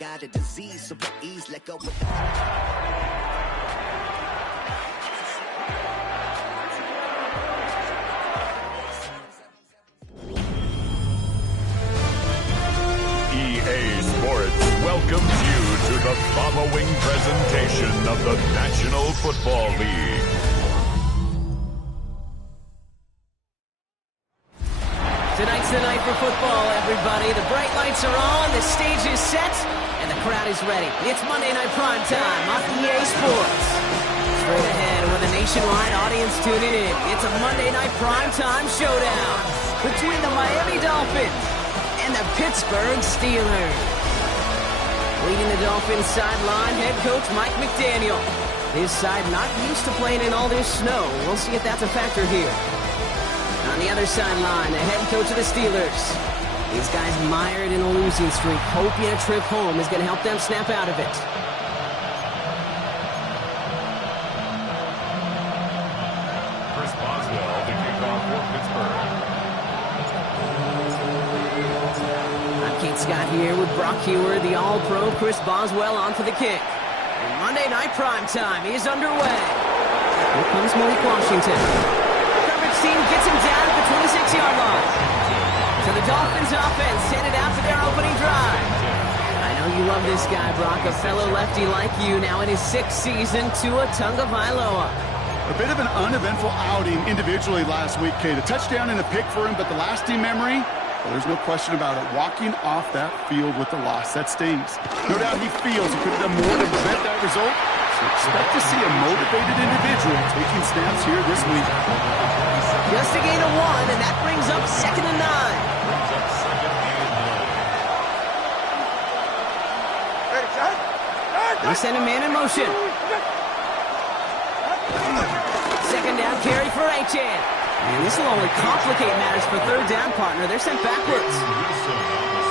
Got a disease, so please let go with the... EA Sports welcomes you to the following presentation of the National Football League. Tonight's the night for football, everybody. The bright lights are on, the stage is set, and the crowd is ready. It's Monday Night Prime Time on EA Sports. Straight ahead with a nationwide audience tuning in, it's a Monday Night Prime Time showdown between the Miami Dolphins and the Pittsburgh Steelers. Leading the Dolphins sideline, head coach Mike McDaniel. His side not used to playing in all this snow. We'll see if that's a factor here. On the other sideline, the head coach of the Steelers. These guys mired in a losing streak, hoping a trip home is going to help them snap out of it. Chris Boswell to kick off for Pittsburgh. I'm Kate Scott here with Brock Heward, the All-Pro Chris Boswell on for the kick. And Monday Night Prime Time is underway. Here comes Malik Washington. Team gets him down at the 26-yard line. So the Dolphins offense headed out for their opening drive. I know you love this guy, Brock, a fellow lefty like you, now in his 6th season, Tua Tagovailoa. A bit of an uneventful outing individually last week, Kate. A touchdown and a pick for him, but the lasting memory, well, there's no question about it. Walking off that field with the loss, that stings. No doubt he feels he could have done more to prevent that result. So expect to see a motivated individual taking snaps here this week. Just a gain of 1, and that brings up 2nd and 9. They send a man in motion. 2nd down carry for Achan. And this will only complicate matters for 3rd down, partner. They're sent backwards.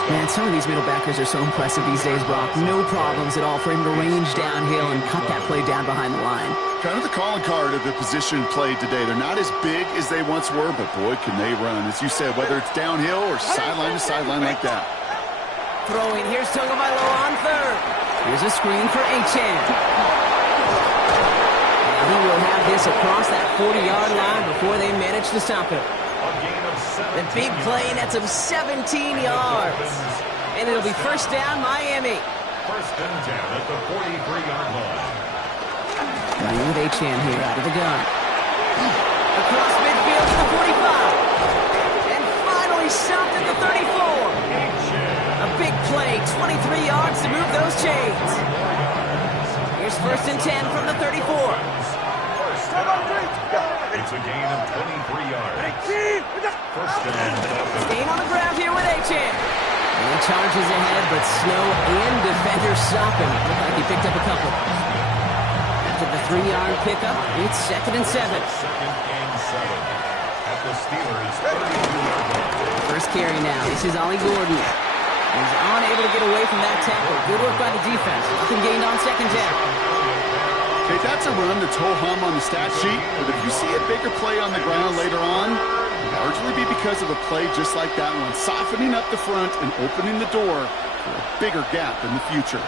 Man, some of these middle backers are so impressive these days, Brock. No problems at all for him to range downhill and cut that play down behind the line. Kind of the calling card of the position played today. They're not as big as they once were, but boy, can they run. As you said, whether it's downhill or sideline to sideline like that. Throwing, here's Tagovailoa on 3rd. Here's a screen for Achan. And he will have this across that 40-yard line before they manage to stop him. The big play nets him 17 yards. And it'll be 1st down, Miami. 1st and 10 at the 43-yard line. Running with Achan here out of the gun. Across midfield to the 45. And finally stopped at the 34. A big play, 23 yards to move those chains. Here's 1st and 10 from the 34. It's a gain of 23 yards. 1st and 10. Gain on the ground here with Achan. And he charges ahead, but snow and defenders stop him. Looked like he picked up a couple. After the 3-yard pickup, it's 2nd and 7. 2nd and 7 at the Steelers' 32-yard line. First carry now. This is Ollie Gordon. He's unable to get away from that tackle. Good work by the defense. Nothing gained on 2nd down. Okay, that's a run that's ho-hum on the stat sheet, but if you see a bigger play on the ground later on, it'll largely be because of a play just like that one, softening up the front and opening the door for a bigger gap in the future.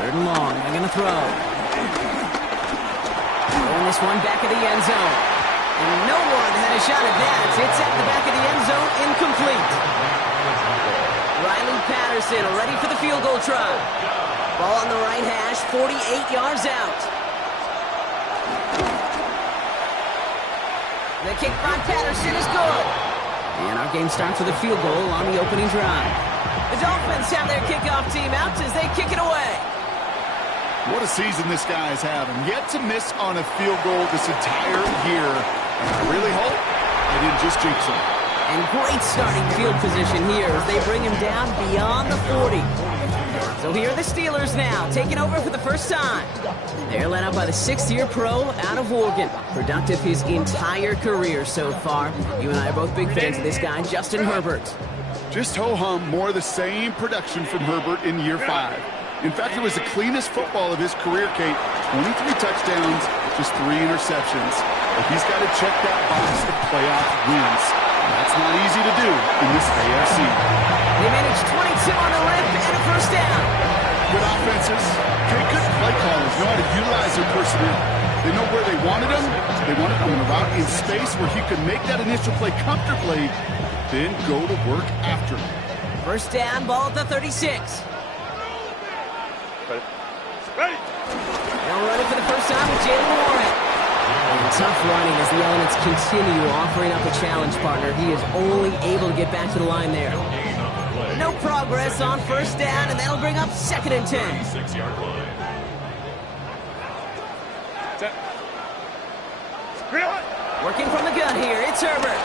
3rd and long. They're going to throw. Throwing this one back of the end zone. And no one had a shot at that. It's at the back of the end zone, incomplete. Riley Patterson ready for the field goal try. Ball on the right hash, 48 yards out. The kick by Patterson is good. And our game starts with a field goal on the opening drive. The Dolphins have their kickoff team out as they kick it away. What a season this guy is having. Yet to miss on a field goal this entire year. And I really hope I didn't just jinx him. And great starting field position here as they bring him down beyond the 40. So here are the Steelers now, taking over for the first time. They're led out by the 6th-year pro out of Oregon. Productive his entire career so far. You and I are both big fans of this guy, Justin Herbert. Just ho-hum, more of the same production from Herbert in year 5. In fact, it was the cleanest football of his career, Kate. 23 touchdowns, just 3 interceptions. But he's got to check that box of playoff wins. That's not easy to do in this AFC. They managed 22 on the lip and a first down. Good offenses. Okay, good play callers. Know how to utilize their personnel. They know where they wanted him. They wanted him on a route in space where he could make that initial play comfortably, then go to work after. First down, ball at the 36. Ready. They'll run it for the first time with Jalen Warren. And tough running as the elements continue offering up a challenge partner. He is only able to get back to the line there. No progress on first down, and that'll bring up 2nd and 10. 6-yard line. Working from the gun here, it's Herbert.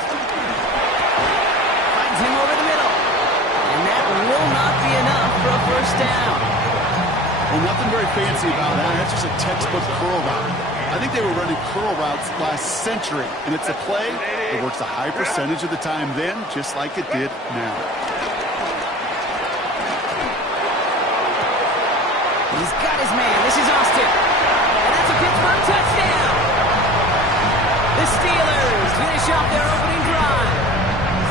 Finds him over the middle. And that will not be enough for a first down. Well, nothing very fancy about that. That's just a textbook curl route. I think they were running curl routes last century, and it's a play that works a high percentage of the time then, just like it did now. He's got his man. This is Austin. And that's a Pittsburgh touchdown. The Steelers finish off their opening drive.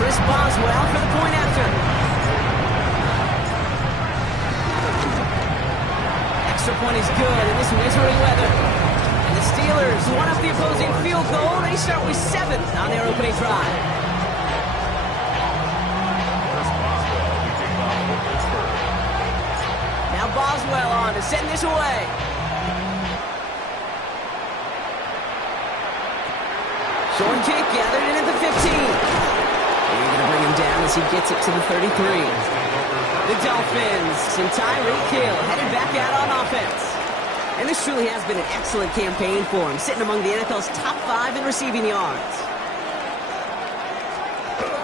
Chris Boswell for the point after. Extra point is good in this wintry weather. And the Steelers one up the opposing field goal. They start with 7 on their opening drive. Now Boswell on to send this away. Short kick gathered in at the 15. And you're going to bring him down as he gets it to the 33. The Dolphins and Tyreek Hill headed back out on offense. And this truly has been an excellent campaign for him, sitting among the NFL's top 5 in receiving yards.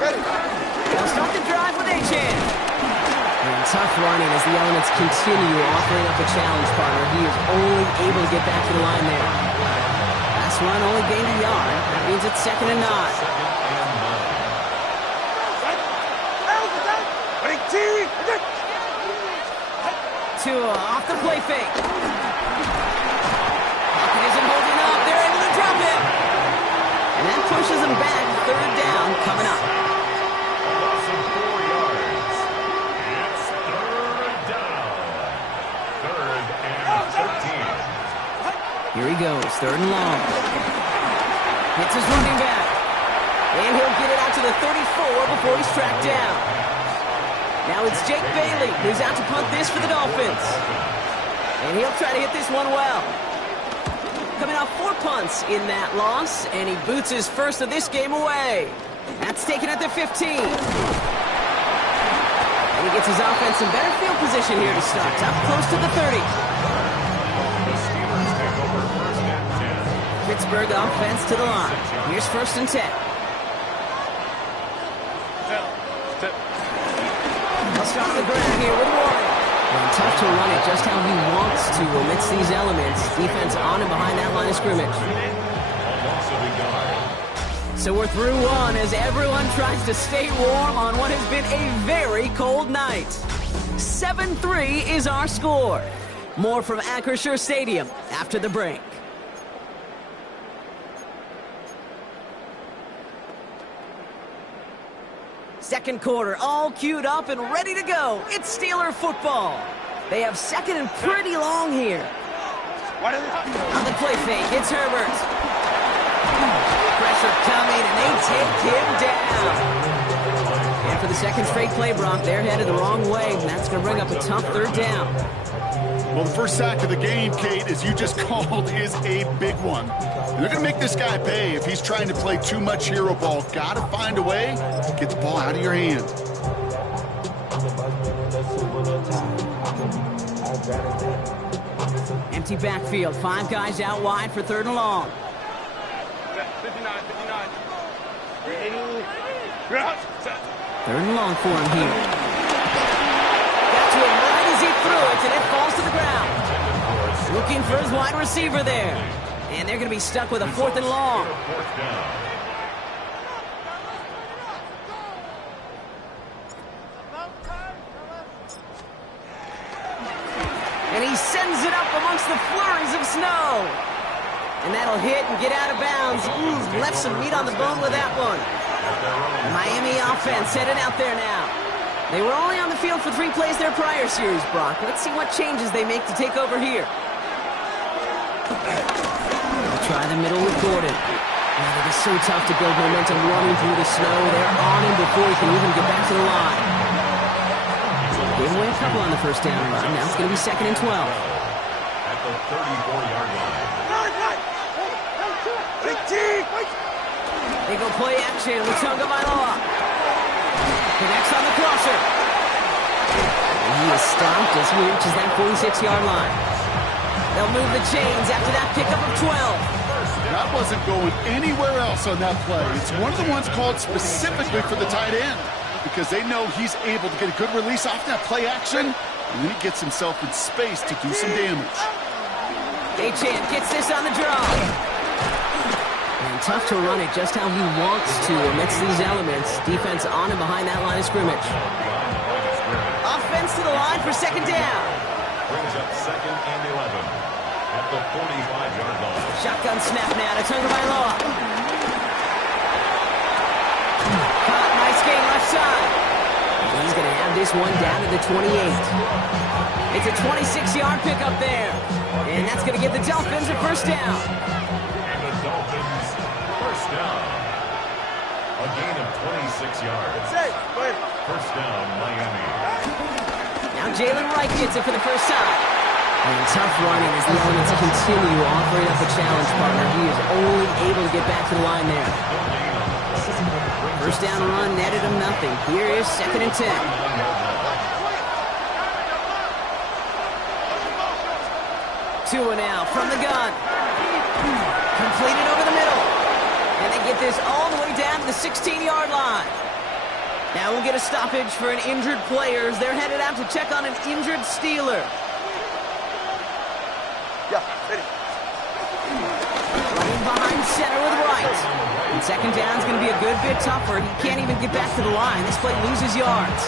They'll start the drive with A-Chan. And tough running as the elements continue offering up a challenge partner. He is only able to get back to the line there. Last run only gained a yard. That means it's 2nd and 9. Tua off the play fake. Pocket isn't holding up. They're able to drop him. And that pushes him back. 3rd down coming up. Loss of 4 yards. It's 3rd down. 3rd and 13. Here he goes. 3rd and long. Hits his running back. And he'll get it out to the 34 before he's tracked down. Now it's Jake Bailey who's out to punt this for the Dolphins. And he'll try to hit this one well. Coming off 4 punts in that loss, and he boots his first of this game away. That's taken at the 15. And he gets his offense in better field position here to start, up close to the 30. The Steelers take over 1st and 10. Pittsburgh offense to the line. Here's 1st and 10. They'll start on the ground here with Warren. And tough to run it just how he wants to amidst these elements. Defense on and behind that line of scrimmage. So we're through one as everyone tries to stay warm on what has been a very cold night. 7-3 is our score. More from Acrisure Stadium after the break. Second quarter, all queued up and ready to go. It's Steeler football. They have 2nd and pretty long here. On the play fake, it's Herbert. Pressure coming, and they take him down. And for the 2nd straight play, Brock, they're headed the wrong way, and that's going to bring up a tough 3rd down. Well, the first sack of the game, Kate, as you just called, is a big one. And they're going to make this guy pay if he's trying to play too much hero ball. Got to find a way to get the ball out of your hand. Empty backfield. 5 guys out wide for 3rd and long. 59. 3rd and long for him here. Got to him right as he threw it, and it falls to the ground. Looking for his wide receiver there. And they're going to be stuck with a 4th and long. And he sends it up amongst the flurries of snow. And that'll hit and get out of bounds. Left some meat on the bone with that one. The Miami offense headed out there now. They were only on the field for 3 plays their prior series, Brock. Let's see what changes they make to take over here. They'll try the middle with Gordon. Man, it is so tough to build momentum running through the snow. They're on him before he can even get back to the line. Gave away a couple on the first down run. Now it's going to be 2nd and 12. At the 34-yard line. They go play action with Tonga Vailoa. Connects on the crosser. And he is stopped as he reaches that 46-yard line. They'll move the chains after that pickup of 12. That wasn't going anywhere else on that play. It's one of the ones called specifically for the tight end because they know he's able to get a good release off that play action, and then he gets himself in space to do some damage. Achane gets this on the draw. And tough to run it just how he wants to amidst these elements. Defense on and behind that line of scrimmage. Offense to the line for 2nd down. Brings up 2nd and 11 at the 45-yard line. Shotgun snap now to Tonga Vailoa. Caught, nice gain left side. And he's going to have this one down to the 28. It's a 26-yard pickup there. And that's going to give the Dolphins a first down. And the Dolphins, first down. A gain of 26 yards. First down, Miami. Now Jalen Wright gets it for the first time. And tough running as the elements continue offering up a challenge partner. He is only able to get back to the line there. First down run netted him nothing. Here is 2nd and 10. Tua now from the gun. Completed over the middle. And they get this all the way down to the 16-yard line. Now we'll get a stoppage for an injured player as they're headed out to check on an injured Steeler. Running behind center with Wright. And 2nd down is going to be a good bit tougher. He can't even get back to the line. This play loses yards.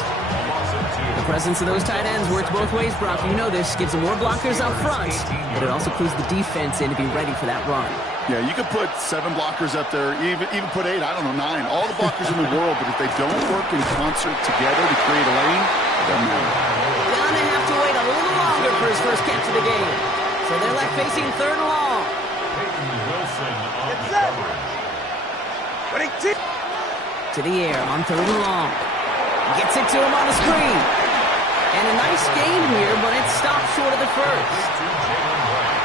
The presence of those tight ends works both ways, Brock. You know this. Gives them more blockers up front, but it also clues the defense in to be ready for that run. Yeah, you could put 7 blockers up there, even put 8, I don't know, 9. All the blockers in the world, but if they don't work in concert together to create a lane, it doesn't matter. Gonna have to wait a little longer for his first catch of the game. So they're left facing 3rd and long. Peyton Wilson on the coverage. To the air on 3rd and long. Gets it to him on the screen. And a nice gain here, but it stopped short of the first.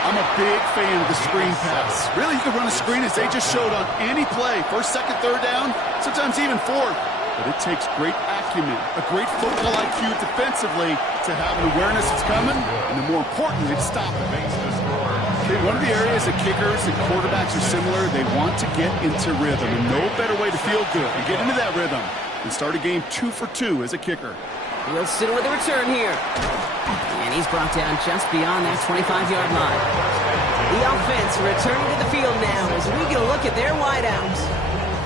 I'm a big fan of the screen pass. Really, you can run a screen as they just showed on any play. 1st, 2nd, 3rd down, sometimes even 4th. But it takes great acumen, a great football IQ defensively to have an awareness it's coming, and then more importantly, to stop it. Okay, one of the areas that kickers and quarterbacks are similar, they want to get into rhythm, and no better way to feel good and get into that rhythm and start a game 2 for 2 as a kicker. Wilson with a return here. And he's brought down just beyond that 25-yard line. The offense returning to the field now as we get a look at their wideouts.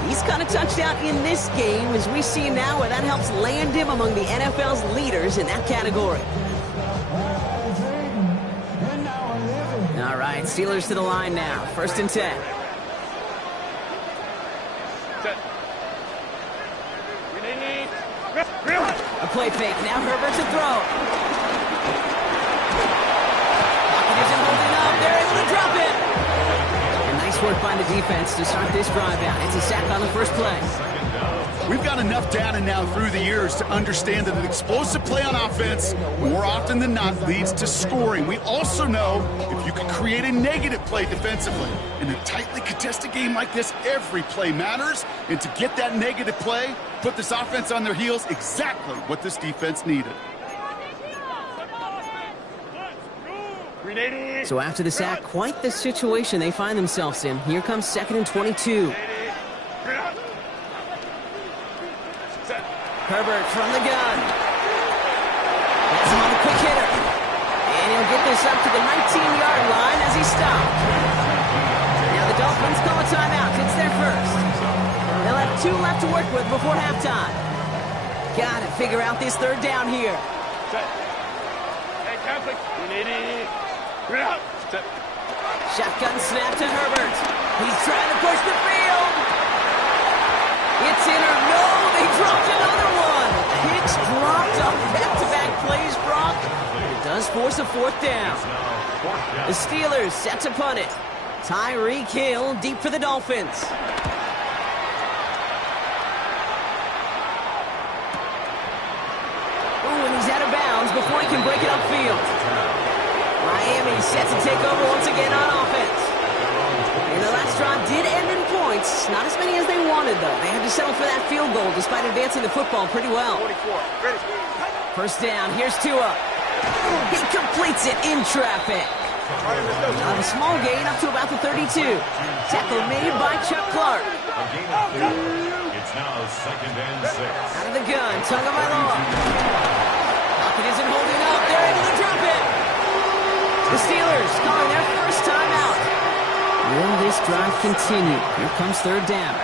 He's got a touchdown in this game as we see now where that helps land him among the NFL's leaders in that category. All right, Steelers to the line now. 1st and 10. A play fake. Now Herbert to throw. Pocket isn't holding up. They're able to drop it. And nice work by the defense to start this drive out. It's a sack on the first play. We've got enough data now through the years to understand that an explosive play on offense more often than not leads to scoring. We also know if you can create a negative play defensively. In a tightly contested game like this, every play matters. And to get that negative play, put this offense on their heels, exactly what this defense needed. So after the sack, quite the situation they find themselves in. Here comes 2nd and 22. Herbert from the gun. That's him on the quick hitter. And he'll get this up to the 19-yard line as he stopped. Now the Dolphins call a timeout. It's their first. They'll have 2 left to work with before halftime. Got to figure out this 3rd down here. Shotgun snap to Herbert. He's trying to push the field. It's in or no, they dropped another one. Pitch dropped on back-to-back plays, Brock. It does force a fourth down. The Steelers set to punt it. Tyreek Hill deep for the Dolphins. Oh, and he's out of bounds before he can break it upfield. Miami set to take over once again on offense. And the last drive did end in points. Not as many as they wanted, though. They had to settle for that field goal despite advancing the football pretty well. 44. Ready. First down, here's Tua. He completes it in traffic. Out of a small gain up to about the 32. Tackle made by Chuck Clark. It's now 2nd and 6. Out of the gun, Tagovailoa. Pocket isn't holding up. They're able to drop it. The Steelers calling their first time out. Will this drive continue? Here comes third down.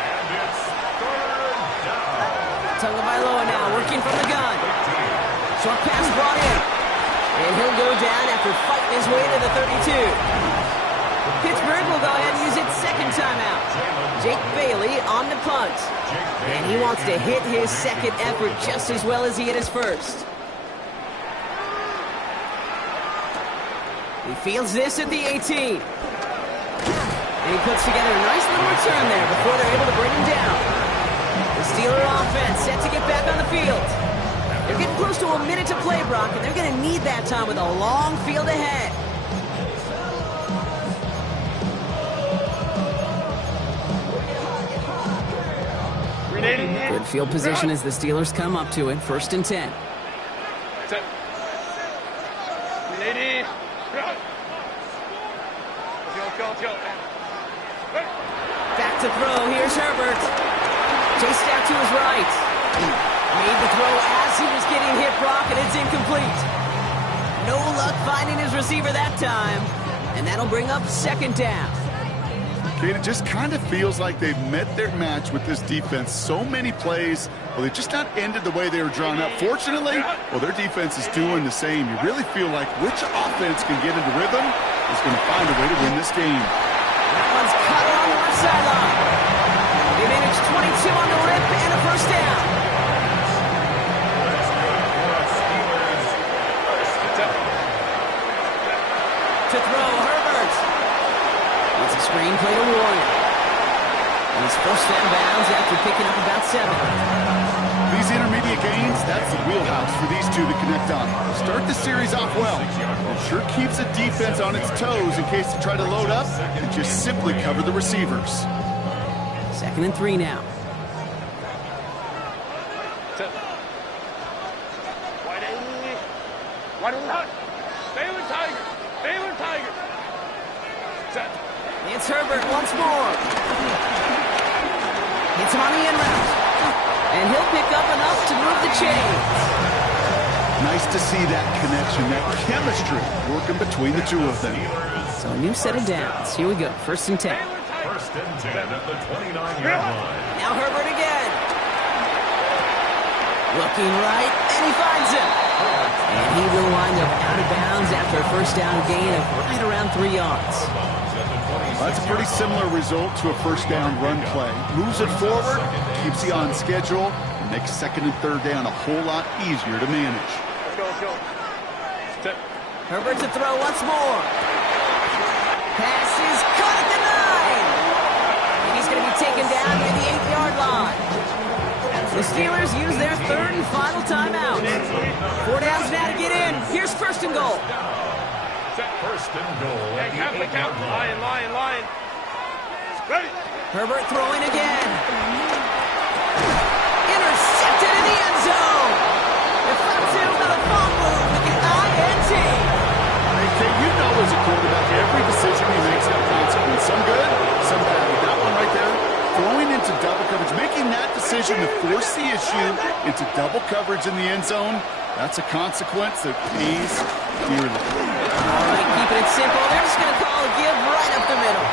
Tagovailoa now working from the gun. Short pass brought in. And he'll go down after fighting his way to the 32. Pittsburgh will go ahead and use its second timeout. Jake Bailey on the punt. And he wants to hit his second effort just as well as he hit his first. He fields this at the 18. And he puts together a nice little return there before they're able to bring him down. The Steeler offense set to get back on the field. They're getting close to a minute to play, Brock, and they're going to need that time with a long field ahead. Good field position as the Steelers come up to it. 1st and 10. Back to throw. Here's Herbert. Chased out to his right. Made the throw as he was getting hit, Brock, and it's incomplete. No luck finding his receiver that time. And that'll bring up 2nd down. Kate, it just kind of feels like they've met their match with this defense. So many plays, well, they just not ended the way they were drawn up. Fortunately, well, their defense is doing the same. You really feel like which offense can get into rhythm is going to find a way to win this game. That one's cut on the left sideline. They managed 22 on the rip and a first down. To throw, Herbert. It's a screen play to Warren. And he's first down bounds after picking up about 7. These intermediate gains, that's the wheelhouse for these two to connect on. Start the series off well. It sure keeps the defense on its toes in case they try to load up and just simply cover the receivers. 2nd and 3 now. Baylor Tiger. Baylor Tiger. It's Herbert once more. Hits him on the in route. And he'll pick up enough to move the chains. Nice to see that connection, that chemistry working between the two of them. So a new set of downs. Here we go. 1st and 10. 1st and 10 at the 29-yard line. Now Herbert again. Looking right, and he finds him. And he will wind up out of bounds after a first down gain of right around 3 yards. That's a pretty similar result to a first down run play. Moves it forward, keeps you on schedule, and makes 2nd and 3rd down a whole lot easier to manage. Let's go. Herbert to throw once more. Pass is caught at the 9. And he's going to be taken down near the 8-yard line. The Steelers use their 3rd and final timeout. 4 downs now to get in. Here's 1st and goal. 1st and goal at the 8-yard line. Line. Ready. Herbert throwing again. Intercepted in the end zone. Deflected with a fumble with the INT. Hey, you know as a quarterback, every decision he makes has consequence. Some good, some bad. That one right there, throwing into double coverage, making that decision to force the issue into double coverage in the end zone, that's a consequence that pays dearly. All right, keeping it simple. They're just going to call a give right up the middle.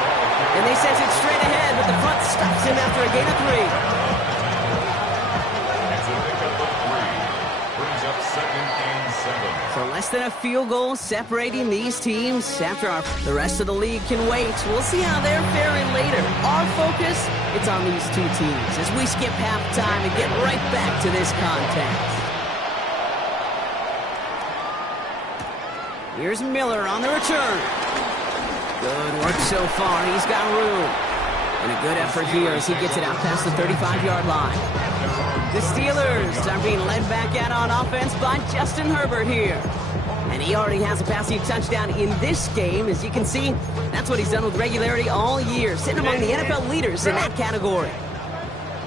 And they send it straight ahead, but the front stops him after a gain of 3. It's a pick up of 3. Brings up 2nd and 7. So less than a field goal separating these teams. After the rest of the league can wait. We'll see how they're faring later. Our focus, it's on these two teams as we skip halftime and get right back to this contest. Here's Miller on the return. Good work so far. He's got room. And a good effort here as he gets it out past the 35-yard line. The Steelers are being led back out on offense by Justin Herbert here. And he already has a passing touchdown in this game. As you can see, that's what he's done with regularity all year, sitting among the NFL leaders in that category.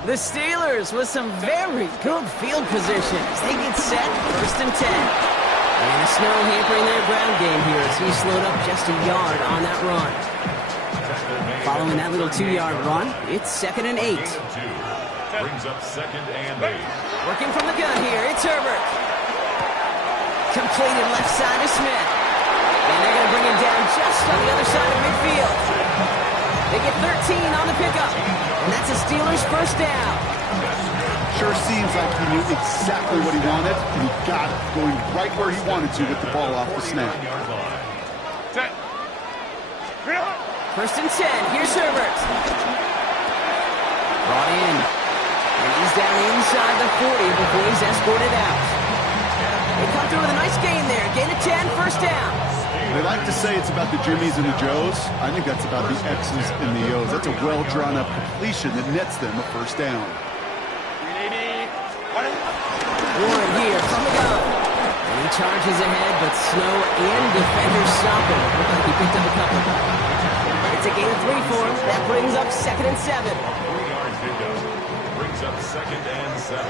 The Steelers with some very good field positions. They get set, 1st and 10. And the snow hampering their ground game here as he slowed up just a yard on that run. Following that little 2-yard run, it's 2nd and 8. Brings up 2nd and 8. Working from the gun here, it's Herbert. Completed left side to Smith. And they're going to bring him down just on the other side of midfield. They get 13 on the pickup. And that's a Steelers 1st down. Sure seems like he knew exactly what he wanted, and he got it, going right where he wanted to with the ball off the snap. 1st and 10. Here's Herbert. Brought in. And he's down inside the 40 before he's escorted out. They come through with a nice gain there. Gain of 10, 1st down. They like to say it's about the Jimmies and the Joes. I think that's about the X's and the O's. That's a well-drawn-up completion that nets them a 1st down. Warren here from the gun. And he charges ahead, but snow and defenders stop him. Looked like he picked up a couple. It's a gain of 3 for him. That brings up 2nd and 7. 3-yard pickup. Brings up 2nd and 7.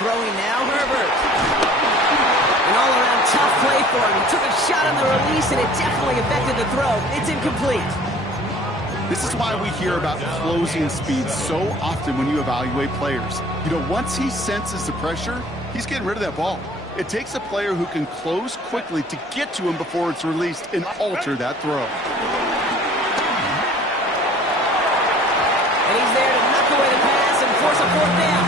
Throwing now, Herbert. An all-around tough play for him. He took a shot on the release, and it definitely affected the throw. It's incomplete. This is why we hear about closing speed so often when you evaluate players. You know, once he senses the pressure, he's getting rid of that ball. It takes a player who can close quickly to get to him before it's released and alter that throw. And he's there to knock away the pass and force a 4th down.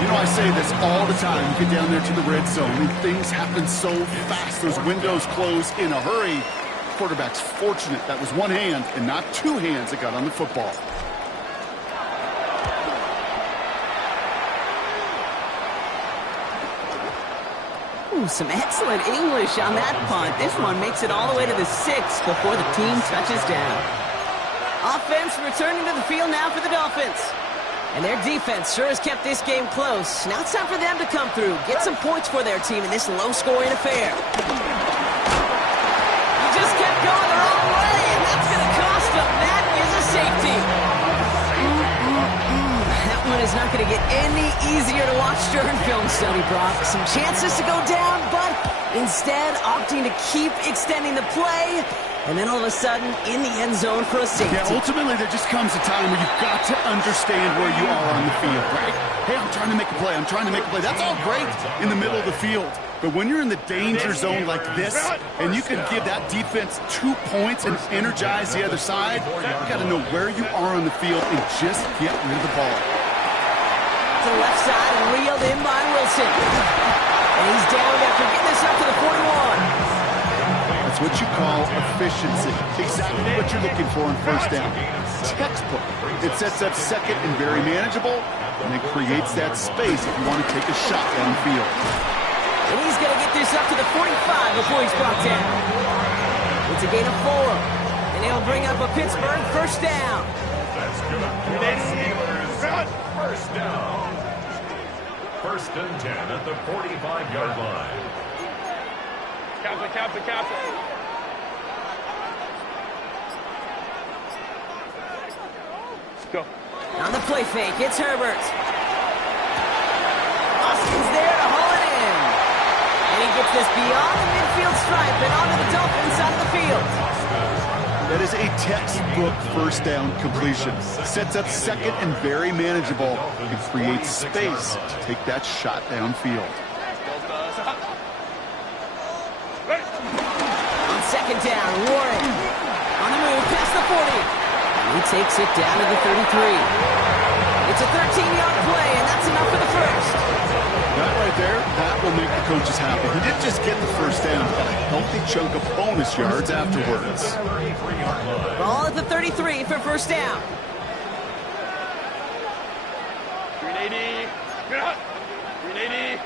You know, I say this all the time. You get down there to the red zone, and things happen so fast. Those windows close in a hurry. Quarterback's fortunate that was one hand and not 2 hands that got on the football. Ooh, some excellent English on that punt. This one makes it all the way to the 6 before the team touches down. Offense returning to the field now for the Dolphins. And their defense sure has kept this game close. Now it's time for them to come through, get some points for their team in this low-scoring affair. He just kept going the wrong way, and that's going to cost them. That is a safety. That one is not going to get any easier to watch during film study, Brock. Some chances to go down, but instead opting to keep extending the play. And then all of a sudden, in the end zone for a safety. Yeah, ultimately, there just comes a time where you've got to understand where you are on the field, right? Hey, I'm trying to make a play. I'm trying to make a play. That's all great in the middle of the field. But when you're in the danger zone like this, and you can give that defense 2 points and energize the other side, you got to know where you are on the field and just get rid of the ball. To the left side and reeled in by Wilson. And he's down after getting this up to the 41. That's what you call efficiency. Exactly what you're looking for on 1st down. Textbook. It sets up 2nd and very manageable, and it creates that space if you want to take a shot downfield. And he's going to get this up to the 45 before he's brought down. It's a gain of 4. And he'll bring up a Pittsburgh 1st down. That's good. Steelers, 1st down. 1st and 10 at the 45-yard line. Captain. Let's go. On the play fake, it's Herbert. Austin's there to haul it in. And he gets this beyond the midfield stripe and onto the Dolphins side of the field. That is a textbook 1st down completion. Sets up 2nd and very manageable and creates space to take that shot downfield. On 2nd down, Warren on the move past the 40. And he takes it down to the 33. It's a 13-yard play, and that's That's enough for the first. That right there, that will make the coaches happy. He didn't just get the first down, but a healthy chunk of bonus yards afterwards. Ball at the 33 for first down. 380. 380.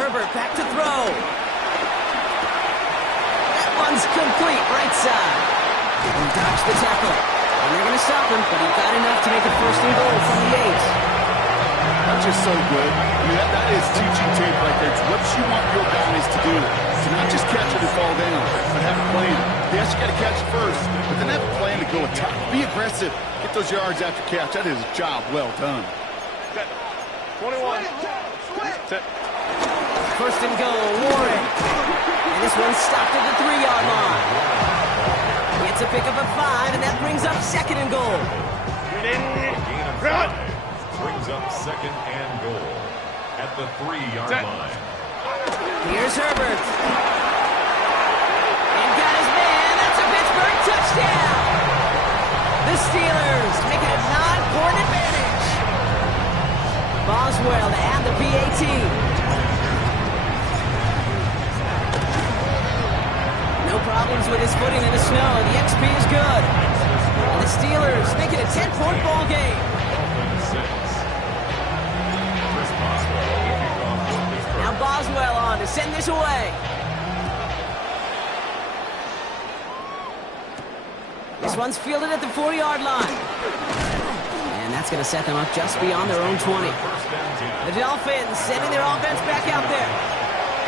Herbert back to throw. That one's complete, right side. He dodged the tackle. And they're going to stop him, but he got enough to make it first and goal from the 8. That's just so good. I mean, that is teaching tape right there. It's what you want your guys to do. To not just catch it and fall down, but have a plan. Yes, you got to catch it first, but then have a plan to go attack. Be aggressive. Get those yards after catch. That is a job well done. 21. Set. First and goal, Warren. And this one's stopped at the 3-yard line. Gets a pickup of 5, and that brings up second and goal. 380. Brings up second and goal at the 3-yard line. Here's Herbert. And got his man. That's a Pittsburgh touchdown. The Steelers make it a 9-point advantage. Boswell to add the PAT. No problems with his footing in the snow. The XP is good. And the Steelers make it a 10-point ball game. Now Boswell on to send this away. This one's fielded at the 4-yard line. And that's going to set them up just beyond their own 20. The Dolphins sending their offense back out there.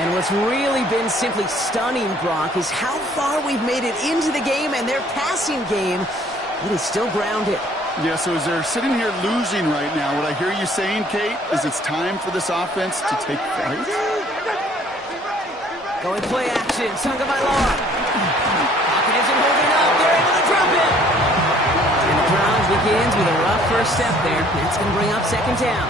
And what's really been simply stunning, Brock, is how far we've made it into the game, and their passing game, it is still grounded. Yeah, so as they're sitting here losing right now, what I hear you saying, Kate, is it's time for this offense to take flight? Going play action, Tagovailoa. Pocket isn't holding up, they're able to drop it. And the Browns begins with a rough first step there. That's going to bring up second down.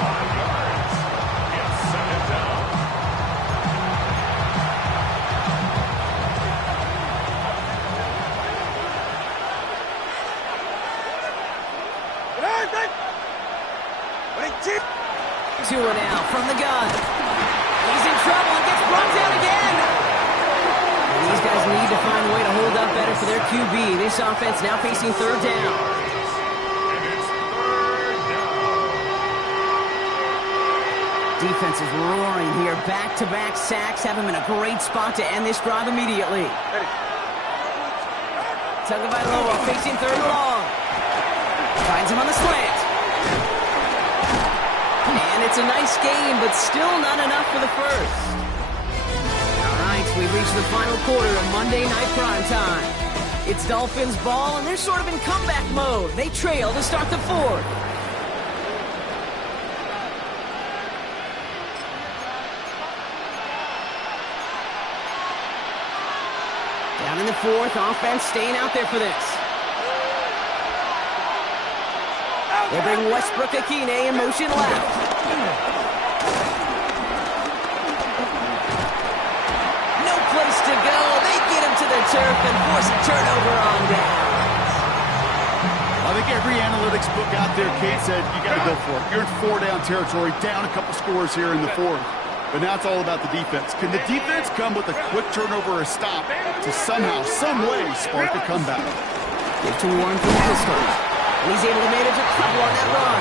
Tua now from the gun. He's in trouble and gets brought down again. And these guys need to find a way to hold up better for their QB. This offense now facing third down. Defense is roaring here. Back-to-back sacks have him in a great spot to end this drive immediately. Tagovailoa facing third and long. Finds him on the slant. And it's a nice game, but still not enough for the first. All right, we've reached the final quarter of Monday Night Primetime. It's Dolphins ball, and they're sort of in comeback mode. They trail to start the fourth. Down in the fourth, offense staying out there for this. They bring Westbrook-Akine in motion left. No place to go. They get him to the turf and force a turnover on downs. I think every analytics book out there, Kate, said you got to go for it. You're in 4-down territory, down a couple scores here in the fourth. But now it's all about the defense. Can the defense come with a quick turnover or a stop to somehow, some way, spark a comeback? Give to Warren for the pistol. And he's able to manage a couple on that run.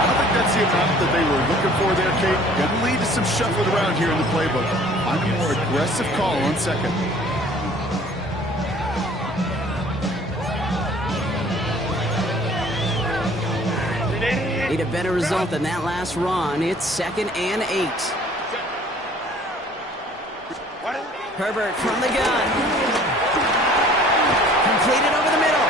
I don't think that's the amount that they were looking for there, Kate. Gonna lead to some shuffling around here in the playbook. Find a more aggressive call on second. Need a better result than that last run. It's 2nd and 8. Herbert from the gun. Completed over the middle.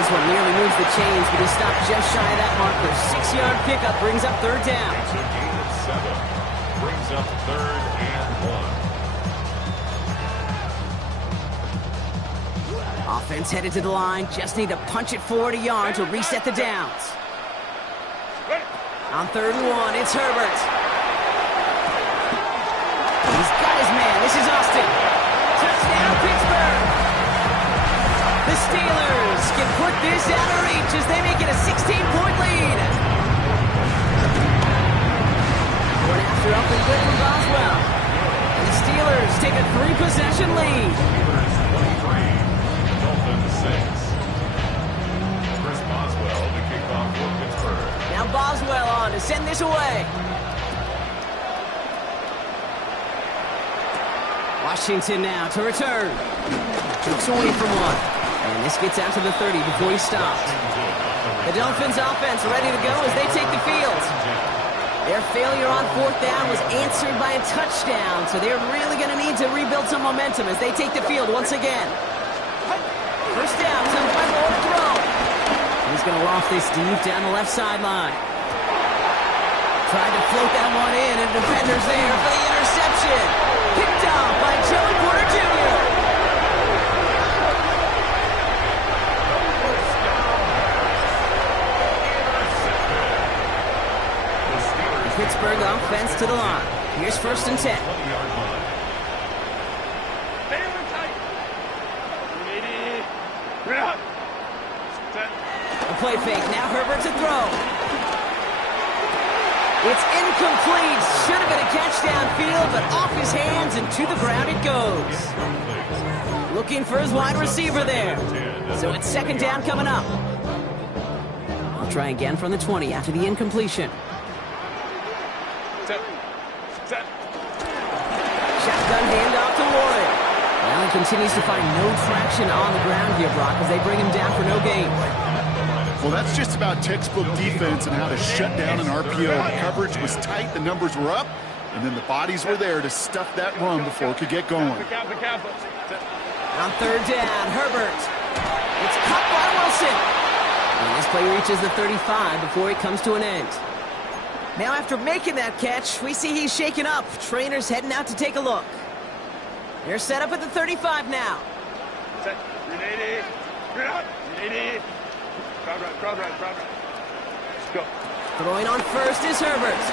This one nearly moves the chains, but he stopped just shy of that marker. 6-yard pickup brings up third down. It's a gain of 7. Brings up 3rd and 1. Offense headed to the line. Just need to punch it forward a yard to reset the downs. On 3rd and 1, it's Herbert. He's got his man. This is Austin. Touchdown, Pittsburgh. put this out of reach as they make it a 16-point lead. One after up and good from Boswell. And the Steelers take a 3-possession lead. Steelers 23, Dolphins 6. Chris Boswell, the kickoff for Pittsburgh. Now Boswell on to send this away. Washington now to return. Kicks away from one. And this gets out to the 30 before he stopped. The Dolphins offense ready to go as they take the field. Their failure on 4th down was answered by a touchdown, so they're really going to need to rebuild some momentum as they take the field once again. First down, comes by Moore to throw. He's going to loft this deep down the left sideline. Tried to float that one in, and defenders there for the interception. Picked off by Joey Porter Jr. Pittsburgh offense to the line. Here's 1st and 10. A play fake. Now Herbert to throw. It's incomplete. Should have been a catch downfield, but off his hands and to the ground it goes. Looking for his wide receiver there. So it's 2nd down coming up. I'll try again from the 20 after the incompletion. Shotgun handoff to Warren. Well, he continues to find no traction on the ground here, Brock, as they bring him down for no gain. Well, that's just about textbook defense and how to shut down an RPO. The coverage was tight, the numbers were up, and then the bodies were there to stuff that run before it could get going. On 3rd down, Herbert. It's caught by Wilson. And this play reaches the 35 before it comes to an end. Now after making that catch, we see he's shaken up. Trainers heading out to take a look. They're set up at the 35 now. Set. 380. 380. Crowd right. Let's go. Throwing on first is Herbert.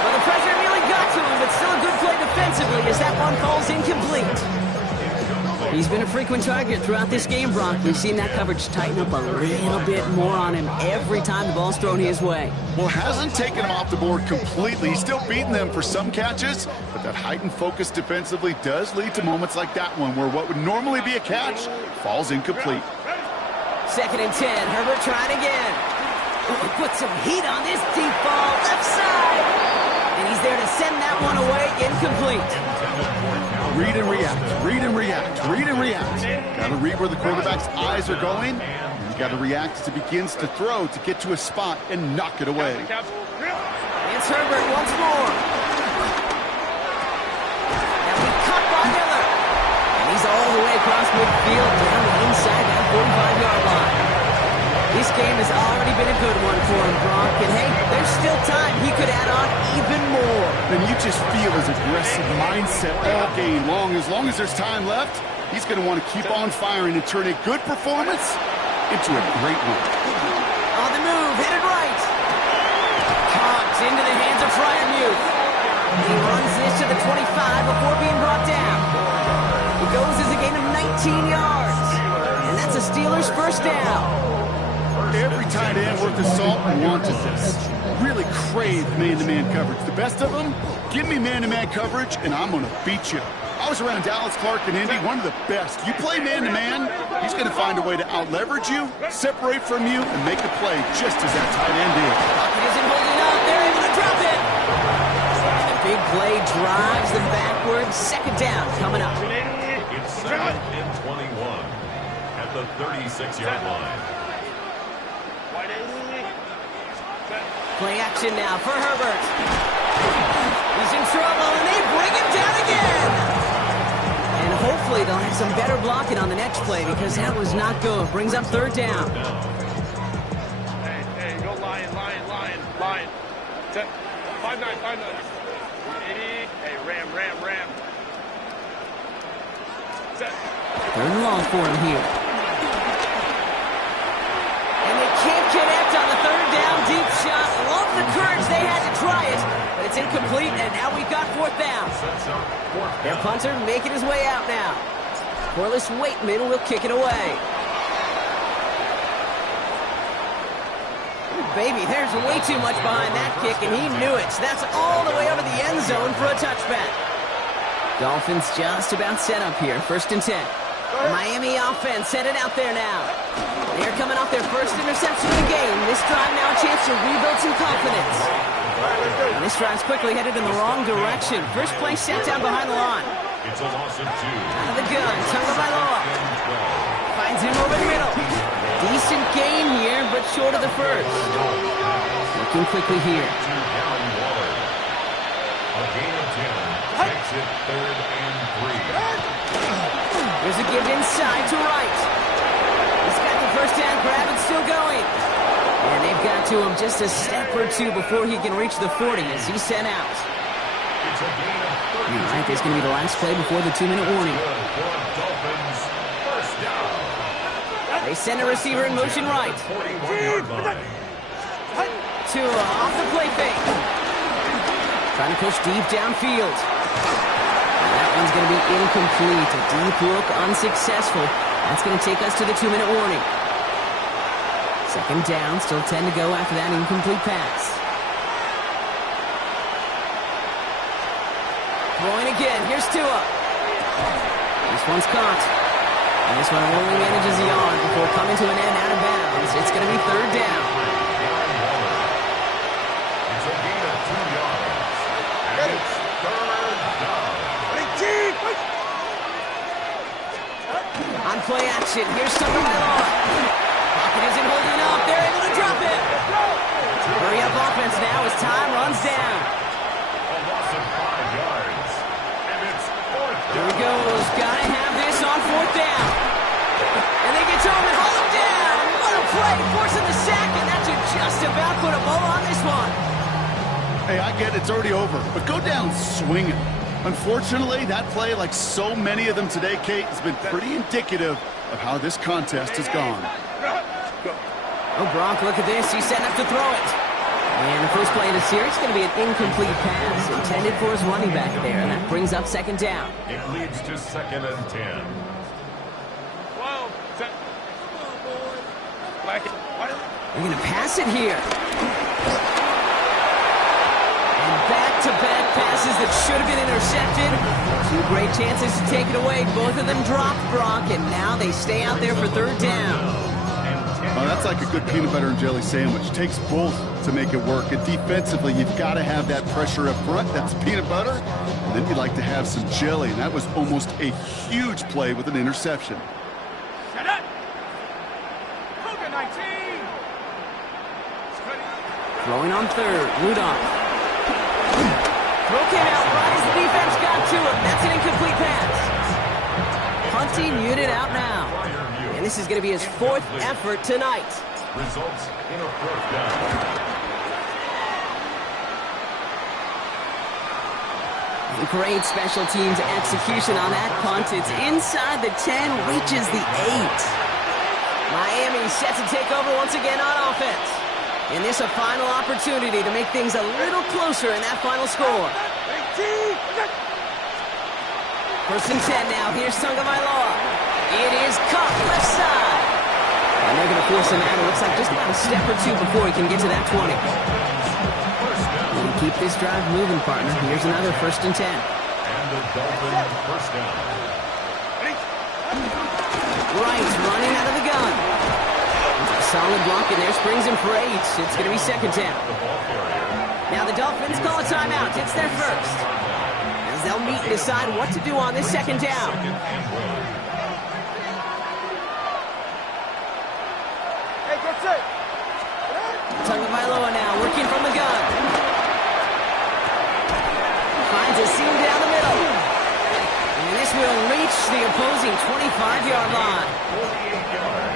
Well, the pressure nearly got to him, but still a good play defensively as that one falls incomplete. He's been a frequent target throughout this game, Brock. We've seen that coverage tighten up a little bit more on him every time the ball's thrown his way. Well, hasn't taken him off the board completely. He's still beating them for some catches, but that heightened focus defensively does lead to moments like that one where what would normally be a catch falls incomplete. 2nd and 10. Herbert trying again. Put some heat on this deep ball. Left side. And he's there to send that one away. Incomplete. Read and react. Read and react. Read and react. Got to read where the quarterback's eyes are going. And you got to react as he begins to throw to get to a spot and knock it away. It's Herbert once more. Now he caught by Miller. And he's all the way across midfield down the inside that 45-yard line. This game has already been a good one for him, Brock. And hey, there's still time. He could add on even more. And you just feel his aggressive mindset all game long. As long as there's time left, he's going to want to keep on firing and turn a good performance into a great one. On the move, headed right. Caught into the hands of Fryermuth. He runs this to the 25 before being brought down. It goes as a gain of 19 yards. And that's a Steelers 1st down. Every tight end worth his salt wanted this. Really craved man-to-man coverage. The best of them, give me man-to-man coverage, and I'm going to beat you. I was around Dallas Clark and Indy, one of the best. You play man-to-man, he's going to find a way to out-leverage you, separate from you, and make a play just as that tight end did. Pocket isn't holding up. They're able to drop it. And the big play drives them backwards. 2nd down coming up. It's 2nd and 21 at the 36-yard line. Play action now for Herbert. He's in trouble, and they bring him down again. And hopefully they'll have some better blocking on the next play because that was not good. Brings up 3rd down. Hey, go Lion. Set. 5-9. 80. Hey, Ram. Set. 3rd and long for him here. And they can't connect on the 3rd down deep shot. Love the courage they had to try it, but it's incomplete, and now we've got 4th down. Their punter making his way out now. Corliss Waitman will kick it away. baby, there's way too much behind that kick, and he knew it. So that's all the way over the end zone for a touchback. Dolphins just about set up here. 1st and 10. The Miami offense headed out there now. They're coming off their first interception of the game. This drive now a chance to rebuild some confidence. And this drive's quickly headed in the wrong direction. First play set down behind the line. It's a loss of 2. Out of the gun, Tagovailoa. Finds him over the middle. Decent gain here, but short of the first. Looking quickly here. A gain of 10 takes it 3rd and 3. There's a give inside to right. He's got the first down grab and still going. And they've got to him just a step or two before he can reach the 40 as he's sent out. It's a gain of 30. All right, there's going to be the last play before the 2-minute warning. Dolphins, first down. They send a receiver in motion right. 41-yard line. Tua off the play fake. Trying to push deep downfield. And that one's going to be incomplete. A deep look, unsuccessful. That's going to take us to the 2-minute warning. 2nd down, still 10 to go after that incomplete pass. Throwing again, here's Tua. This one's caught. And this one only manages a yard before coming to an end out of bounds. It's going to be 3rd down. It's a gain of 2 yards. And it's 3rd down. On play action, here's Tagovailoa. Pocket isn't holding up. They're able to drop it. Hurry up offense now as time runs down. A loss of 5 yards. And it's 4th down. Here he goes. Gotta have this on 4th down. And they get to him and hold him down. What a play. Forcing the sack, and that should just about put a bow on this one. Hey, I get it's already over, but go down swinging. Unfortunately, that play, like so many of them today, Kate, has been pretty indicative of how this contest has gone. Oh, Gronk, look at this. He's setting up to throw it. And the first play of the series is going to be an incomplete pass intended for his running back there, and that brings up 2nd down. It leads to 2nd and 10. 12, set. Black. They're going to pass it here. And back-to-back passes that should have been intercepted. 2 great chances to take it away. Both of them dropped, Gronk, and now they stay out there for 3rd down. Well, that's like a good peanut butter and jelly sandwich. Takes both to make it work. And defensively, you've got to have that pressure up front. That's peanut butter. And then you'd like to have some jelly. And that was almost a huge play with an interception. Set up. Cougar 19. Throwing on 3rd, Rudolph. Throw came out right as the defense got to him. That's an incomplete pass. Punting muted out now. And this is going to be his 4th effort tonight. Results in a 4th down. Great special teams execution on that punt. It's inside the 10, reaches the 8. Miami set to take over once again on offense. And this a final opportunity to make things a little closer in that final score. 1st and 10 now. Here's Tagovailoa. It is caught left side. And they're going to force him out. It looks like just about a step or 2 before he can get to that 20. And keep this drive moving, partner. Here's another 1st and 10. And the Dolphins first down. Right, running out of the gun. Solid block in there, springs him for 8. It's going to be 2nd down. Now the Dolphins call a timeout. It's their first. As they'll meet and decide what to do on this 2nd down. Tagovailoa now working from the gun. Finds a seam down the middle. And this will reach the opposing 25-yard line.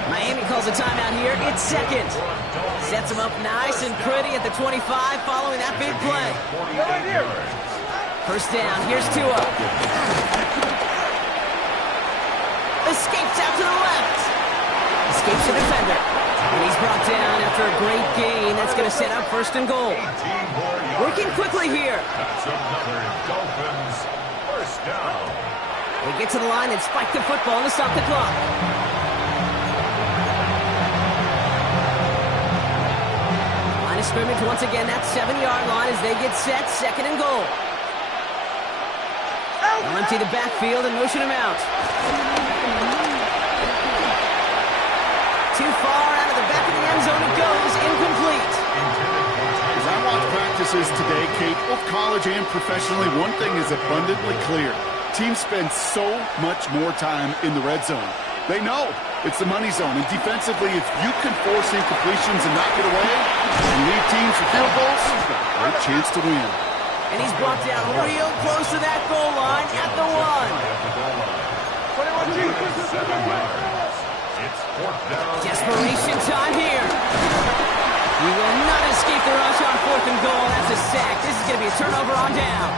Miami calls a timeout here. It's 2nd. Sets him up nice and pretty at the 25 following that big play. 1st down. Here's Tua. Escapes out to the left. Escapes the defender. And he's brought down after a great gain. That's going to set up 1st and goal. Working quickly here. That's another Dolphins first down. They get to the line and spike the football to stop the clock. scrimmage once again, that 7-yard line as they get set, 2nd and goal. They'll empty the backfield and motion him out. Too far out of the back of the end zone it goes, incomplete. As I watch practices today, Kate, both college and professionally, one thing is abundantly clear. Teams spend so much more time in the red zone. They know it's the money zone, and defensively, if you can force incompletions and knock it away and leave teams with field goals, you've got a great chance to win. And he's brought down real close to that goal line at the 1. Desperation time here. He will not escape the rush on 4th and goal. That's a sack. This is going to be a turnover on down.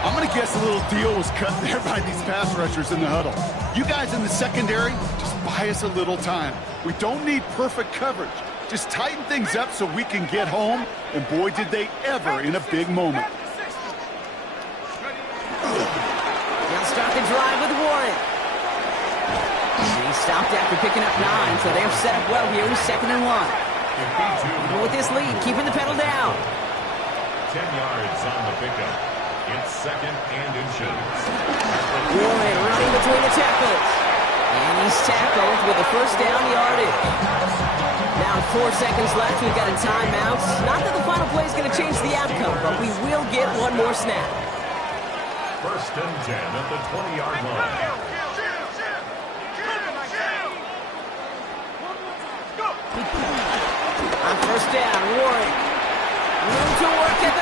I'm going to guess a little deal was cut there by these pass rushers in the huddle. You guys in the secondary, just buy us a little time. We don't need perfect coverage. Just tighten things up so we can get home, and boy, did they ever in a big moment. They'll start the drive with Warren. He stopped after picking up 9, so they're set up well here with 2nd and 1. Even with this lead, keeping the pedal down. 10 yards on the pickup. It's 2nd and inches. Warren running between the tackles. And he's tackled with a 1st down yardage. Now 4 seconds left, we've got a timeout. Not that the final play is going to change the outcome, but we will get one more snap. 1st and 10 at the 20-yard line. On 1st down, Warren. Room to work at the